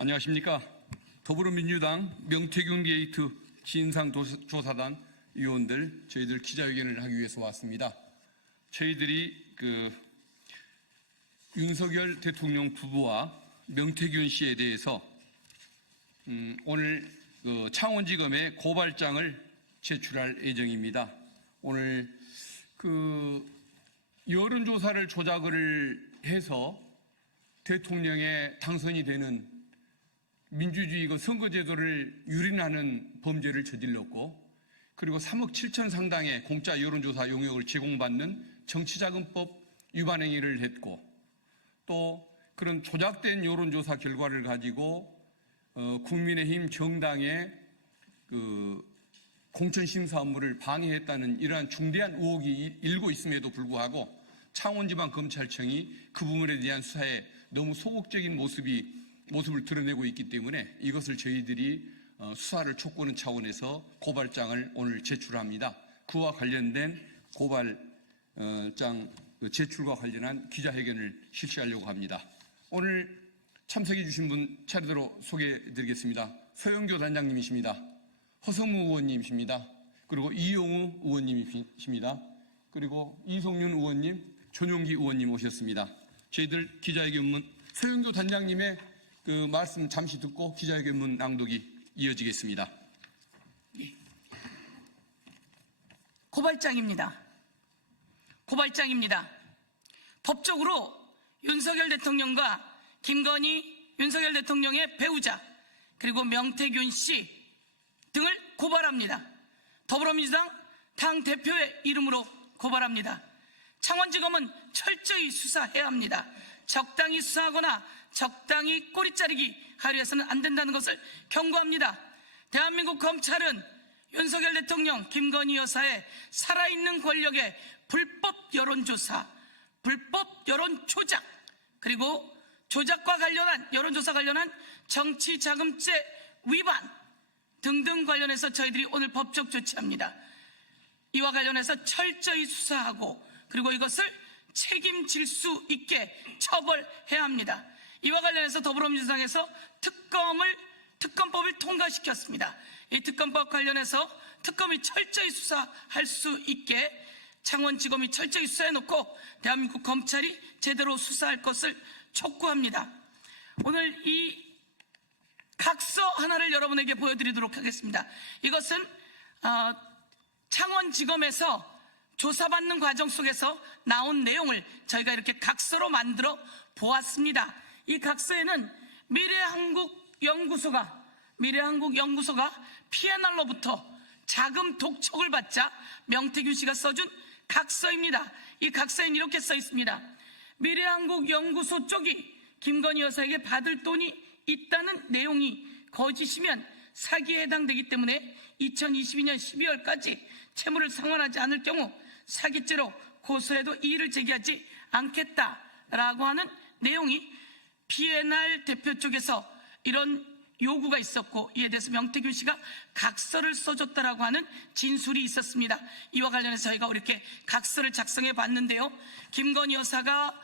안녕하십니까. 더불어민주당 명태균 게이트 진상조사단 위원들, 저희들 기자회견을 하기 위해서 왔습니다. 저희들이 윤석열 대통령 부부와 명태균 씨에 대해서 오늘 창원지검에 고발장을 제출할 예정입니다. 오늘 여론조사를 조작을 해서 대통령에 당선이 되는 민주주의 선거제도를 유린하는 범죄를 저질렀고, 그리고 3억 7천 상당의 공짜 여론조사 용역을 제공받는 정치자금법 위반 행위를 했고, 또 그런 조작된 여론조사 결과를 가지고 국민의힘 정당의 공천심사 업무를 방해했다는 이러한 중대한 의혹이 일고 있음에도 불구하고 창원지방검찰청이 그 부분에 대한 수사에 너무 소극적인 모습을 드러내고 있기 때문에 이것을 저희들이 수사를 촉구하는 차원에서 고발장을 오늘 제출합니다. 그와 관련된 고발장 제출과 관련한 기자회견을 실시하려고 합니다. 오늘 참석해 주신 분 차례대로 소개해 드리겠습니다. 서영교 단장님이십니다. 허성무 의원님이십니다. 그리고 이용우 의원님이십니다. 그리고 이성윤 의원님, 전용기 의원님 오셨습니다. 저희들 기자회견문 서영교 단장님의 말씀 잠시 듣고 기자회견문 낭독이 이어지겠습니다. 고발장입니다. 법적으로 윤석열 대통령과 김건희 윤석열 대통령의 배우자 그리고 명태균 씨 등을 고발합니다. 더불어민주당 당대표의 이름으로 고발합니다. 창원지검은 철저히 수사해야 합니다. 적당히 수사하거나 적당히 꼬리 자르기 하려 해서는 안 된다는 것을 경고합니다. 대한민국 검찰은 윤석열 대통령, 김건희 여사의 살아있는 권력의 불법 여론조사, 불법 여론 조작, 그리고 조작과 관련한 여론조사 관련한 정치자금죄 위반 등등 관련해서 저희들이 오늘 법적 조치합니다. 이와 관련해서 철저히 수사하고 그리고 이것을 책임질 수 있게 처벌해야 합니다. 이와 관련해서 더불어민주당에서 특검법을 통과시켰습니다. 이 특검법 관련해서 특검이 철저히 수사할 수 있게 창원지검이 철저히 수사해놓고 대한민국 검찰이 제대로 수사할 것을 촉구합니다. 오늘 이 각서 하나를 여러분에게 보여드리도록 하겠습니다. 이것은 창원지검에서 조사받는 과정 속에서 나온 내용을 저희가 이렇게 각서로 만들어 보았습니다. 이 각서에는 미래한국연구소가 PNR로부터 자금 독촉을 받자 명태균 씨가 써준 각서입니다. 이 각서에는 이렇게 써 있습니다. 미래한국연구소 쪽이 김건희 여사에게 받을 돈이 있다는 내용이 거짓이면 사기에 해당되기 때문에 2022년 12월까지 채무를 상환하지 않을 경우 사기죄로 고소해도 이의를 제기하지 않겠다라고 하는 내용이 PNR 대표 쪽에서 이런 요구가 있었고, 이에 대해서 명태균 씨가 각서를 써줬다라고 하는 진술이 있었습니다. 이와 관련해서 저희가 이렇게 각서를 작성해 봤는데요. 김건희 여사가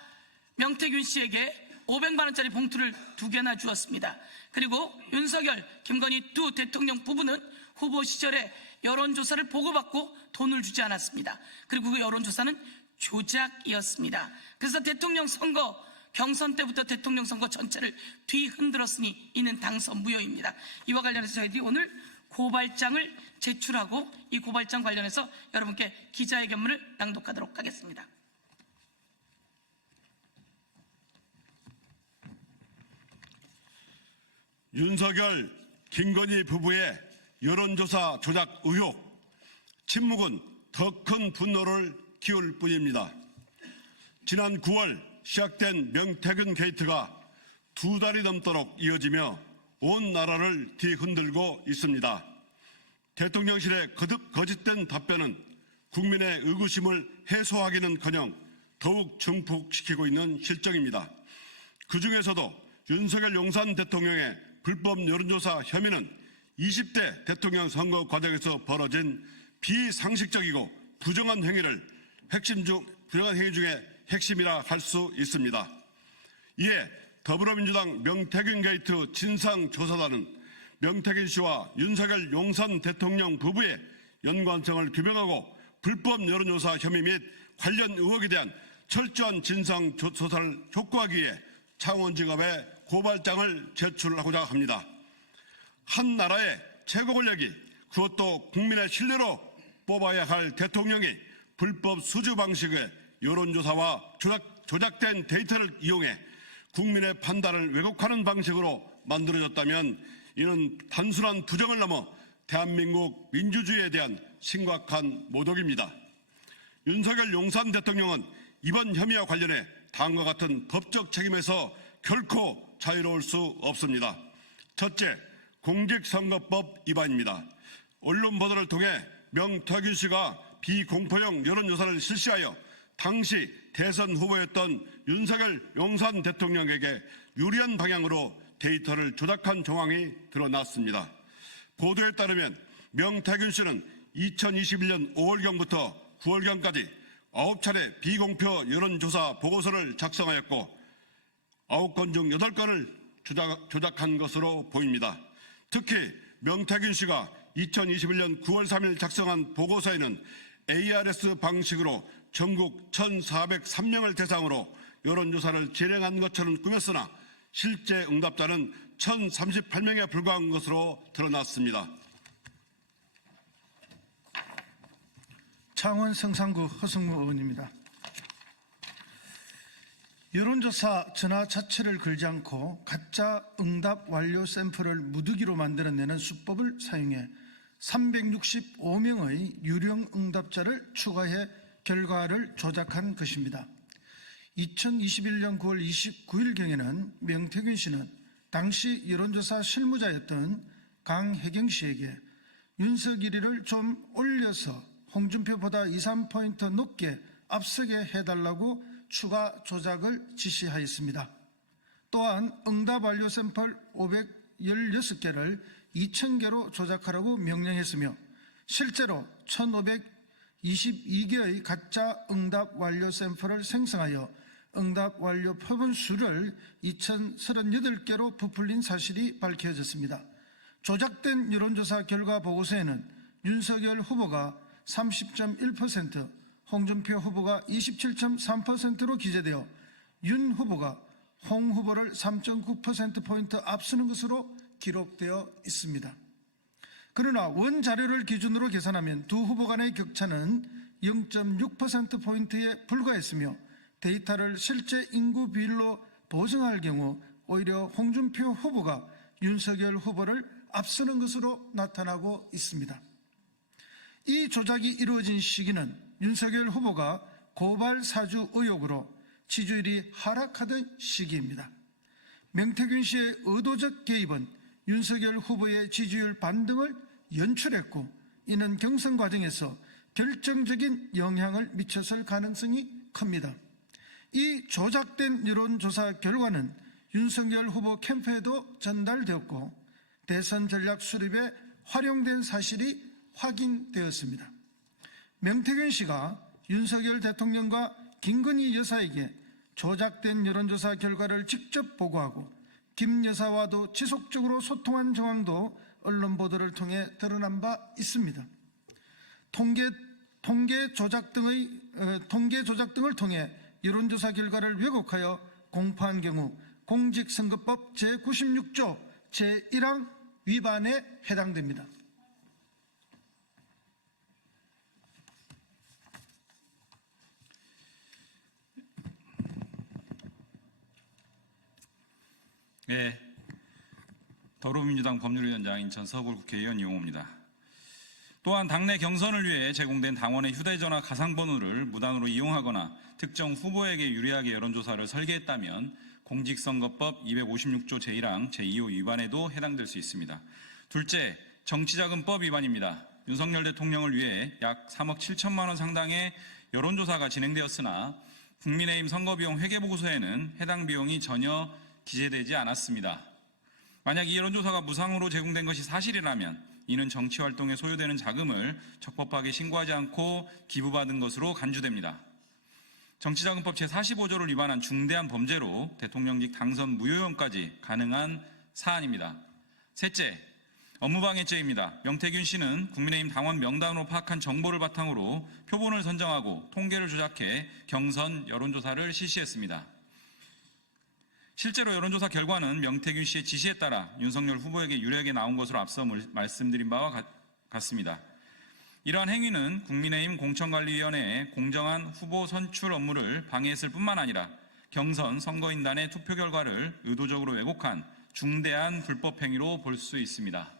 명태균 씨에게 500만 원짜리 봉투를 2개나 주었습니다. 그리고 윤석열, 김건희 두 대통령 부부는 후보 시절에 여론조사를 보고받고 돈을 주지 않았습니다. 그리고 그 여론조사는 조작이었습니다. 그래서 대통령 선거 경선 때부터 대통령 선거 전체를 뒤흔들었으니 이는 당선 무효입니다. 이와 관련해서 저희들이 오늘 고발장을 제출하고 이 고발장 관련해서 여러분께 기자회견문을 낭독하도록 하겠습니다. 윤석열, 김건희 부부의 여론조사 조작 의혹, 침묵은 더 큰 분노를 키울 뿐입니다. 지난 9월 시작된 명태균 게이트가 2달이 넘도록 이어지며 온 나라를 뒤흔들고 있습니다. 대통령실의 거짓된 답변은 국민의 의구심을 해소하기는커녕 더욱 증폭시키고 있는 실정입니다. 그중에서도 윤석열 용산 대통령의 불법 여론조사 혐의는 20대 대통령 선거 과정에서 벌어진 비상식적이고 부정한 행위 중에 핵심이라 할 수 있습니다. 이에 더불어민주당 명태균 게이트 진상조사단은 명태균 씨와 윤석열 용산 대통령 부부의 연관성을 규명하고 불법 여론조사 혐의 및 관련 의혹에 대한 철저한 진상조사를 촉구하기 위해 창원지검에 고발장을 제출하고자 합니다. 한 나라의 최고 권력이 그것도 국민의 신뢰로 뽑아야 할 대통령이 불법 수주 방식의 여론조사와 조작된 데이터를 이용해 국민의 판단을 왜곡하는 방식으로 만들어졌다면 이는 단순한 부정을 넘어 대한민국 민주주의에 대한 심각한 모독입니다. 윤석열 용산 대통령은 이번 혐의와 관련해 다음과 같은 법적 책임에서 결코 자유로울 수 없습니다. 첫째, 공직선거법 위반입니다. 언론 보도를 통해 명태균 씨가 비공포형 여론조사를 실시하여 당시 대선 후보였던 윤석열 용산 대통령에게 유리한 방향으로 데이터를 조작한 정황이 드러났습니다. 보도에 따르면 명태균 씨는 2021년 5월경부터 9월경까지 9차례 비공표 여론조사 보고서를 작성하였고 9건 중 8건을 조작한 것으로 보입니다. 특히 명태균 씨가 2021년 9월 3일 작성한 보고서에는 ARS 방식으로 전국 1,403명을 대상으로 여론조사를 진행한 것처럼 꾸몄으나 실제 응답자는 1,038명에 불과한 것으로 드러났습니다. 창원 성산구 허성무 의원입니다. 여론조사 전화 자체를 걸지 않고 가짜 응답 완료 샘플을 무더기로 만들어내는 수법을 사용해 365명의 유령 응답자를 추가해 결과를 조작한 것입니다. 2021년 9월 29일경에는 명태균 씨는 당시 여론조사 실무자였던 강혜경 씨에게 윤석열이를 좀 올려서 홍준표보다 2, 3포인트 높게 앞서게 해달라고 추가 조작을 지시하였습니다. 또한 응답 완료 샘플 516개를 2000개로 조작하라고 명령했으며 실제로 1522개의 가짜 응답 완료 샘플을 생성하여 응답 완료 표본 수를 2038개로 부풀린 사실이 밝혀졌습니다. 조작된 여론조사 결과 보고서에는 윤석열 후보가 30.1%, 홍준표 후보가 27.3%로 기재되어 윤 후보가 홍 후보를 3.9%포인트 앞서는 것으로 기록되어 있습니다. 그러나 원자료를 기준으로 계산하면 두 후보 간의 격차는 0.6%포인트에 불과했으며 데이터를 실제 인구 비율로 보정할 경우 오히려 홍준표 후보가 윤석열 후보를 앞서는 것으로 나타나고 있습니다. 이 조작이 이루어진 시기는 윤석열 후보가 고발 사주 의혹으로 지지율이 하락하던 시기입니다. 명태균 씨의 의도적 개입은 윤석열 후보의 지지율 반등을 연출했고 이는 경선 과정에서 결정적인 영향을 미쳤을 가능성이 큽니다. 이 조작된 여론조사 결과는 윤석열 후보 캠프에도 전달되었고 대선 전략 수립에 활용된 사실이 확인되었습니다. 명태균 씨가 윤석열 대통령과 김건희 여사에게 조작된 여론조사 결과를 직접 보고하고 김 여사와도 지속적으로 소통한 정황도 언론 보도를 통해 드러난 바 있습니다. 통계 조작 등을 통해 여론조사 결과를 왜곡하여 공포한 경우 공직선거법 제96조 제1항 위반에 해당됩니다. 네, 더불어민주당 법률위원장 인천 서구 국회의원 이용호입니다. 또한 당내 경선을 위해 제공된 당원의 휴대전화 가상번호를 무단으로 이용하거나 특정 후보에게 유리하게 여론조사를 설계했다면 공직선거법 256조 제1항 제2호 위반에도 해당될 수 있습니다. 둘째, 정치자금법 위반입니다. 윤석열 대통령을 위해 약 3억 7천만 원 상당의 여론조사가 진행되었으나 국민의힘 선거비용 회계보고서에는 해당 비용이 전혀 기재되지 않았습니다. 만약 이 여론조사가 무상으로 제공된 것이 사실이라면 이는 정치활동에 소요되는 자금을 적법하게 신고하지 않고 기부받은 것으로 간주됩니다. 정치자금법 제45조를 위반한 중대한 범죄로 대통령직 당선 무효형까지 가능한 사안입니다. 셋째, 업무방해죄입니다. 명태균 씨는 국민의힘 당원 명단으로 파악한 정보를 바탕으로 표본을 선정하고 통계를 조작해 경선 여론조사를 실시했습니다. 실제로 여론조사 결과는 명태균 씨의 지시에 따라 윤석열 후보에게 유리하게 나온 것으로 앞서 말씀드린 바와 같습니다. 이러한 행위는 국민의힘 공천관리위원회의 공정한 후보 선출 업무를 방해했을 뿐만 아니라 경선 선거인단의 투표 결과를 의도적으로 왜곡한 중대한 불법 행위로 볼 수 있습니다.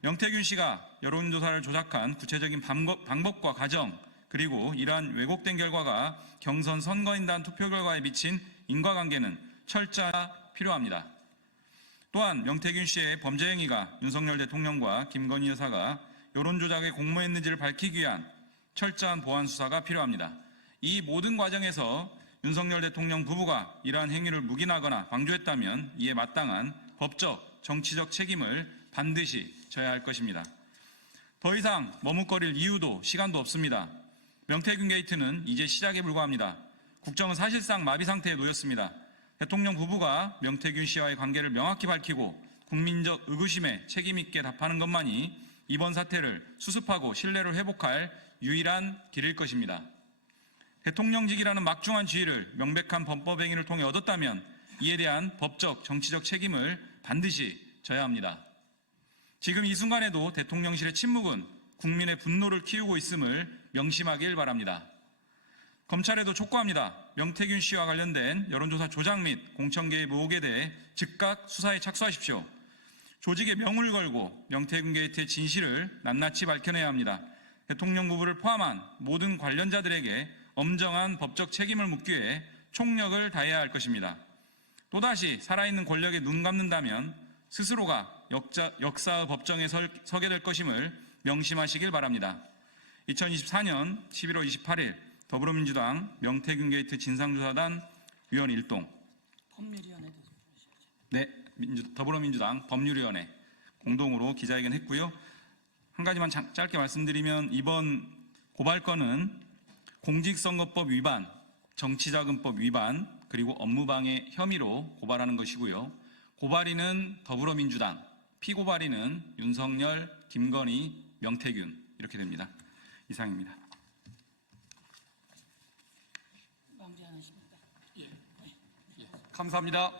명태균 씨가 여론조사를 조작한 구체적인 방법과 과정, 그리고 이러한 왜곡된 결과가 경선 선거인단 투표 결과에 미친 인과관계는 철저히 필요합니다. 또한 명태균 씨의 범죄 행위가 윤석열 대통령과 김건희 여사가 여론조작에 공모했는지를 밝히기 위한 철저한 보안 수사가 필요합니다. 이 모든 과정에서 윤석열 대통령 부부가 이러한 행위를 묵인하거나 방조했다면 이에 마땅한 법적, 정치적 책임을 반드시 져야 할 것입니다. 더 이상 머뭇거릴 이유도 시간도 없습니다. 명태균 게이트는 이제 시작에 불과합니다. 국정은 사실상 마비 상태에 놓였습니다. 대통령 부부가 명태균 씨와의 관계를 명확히 밝히고 국민적 의구심에 책임있게 답하는 것만이 이번 사태를 수습하고 신뢰를 회복할 유일한 길일 것입니다. 대통령직이라는 막중한 지위를 명백한 범법 행위를 통해 얻었다면 이에 대한 법적, 정치적 책임을 반드시 져야 합니다. 지금 이 순간에도 대통령실의 침묵은 국민의 분노를 키우고 있음을 명심하길 바랍니다. 검찰에도 촉구합니다. 명태균 씨와 관련된 여론조사 조작 및 공천 개입 의혹에 대해 즉각 수사에 착수하십시오. 조직의 명을 걸고 명태균 게이트의 진실을 낱낱이 밝혀내야 합니다. 대통령 부부를 포함한 모든 관련자들에게 엄정한 법적 책임을 묻기 위해 총력을 다해야 할 것입니다. 또다시 살아있는 권력에 눈 감는다면 스스로가 역사의 법정에 서게 될 것임을 명심하시길 바랍니다. 2024년 11월 28일 더불어민주당 명태균 게이트 진상조사단 위원 1동. 법률위원회도. 네, 더불어민주당 법률위원회 공동으로 기자회견 했고요. 한 가지만 짧게 말씀드리면 이번 고발건은 공직선거법 위반, 정치자금법 위반, 그리고 업무방해 혐의로 고발하는 것이고요. 고발인은 더불어민주당, 피고발인은 윤석열, 김건희, 명태균 이렇게 됩니다. 이상입니다. 마무리 안 하십니까? 예. 감사합니다.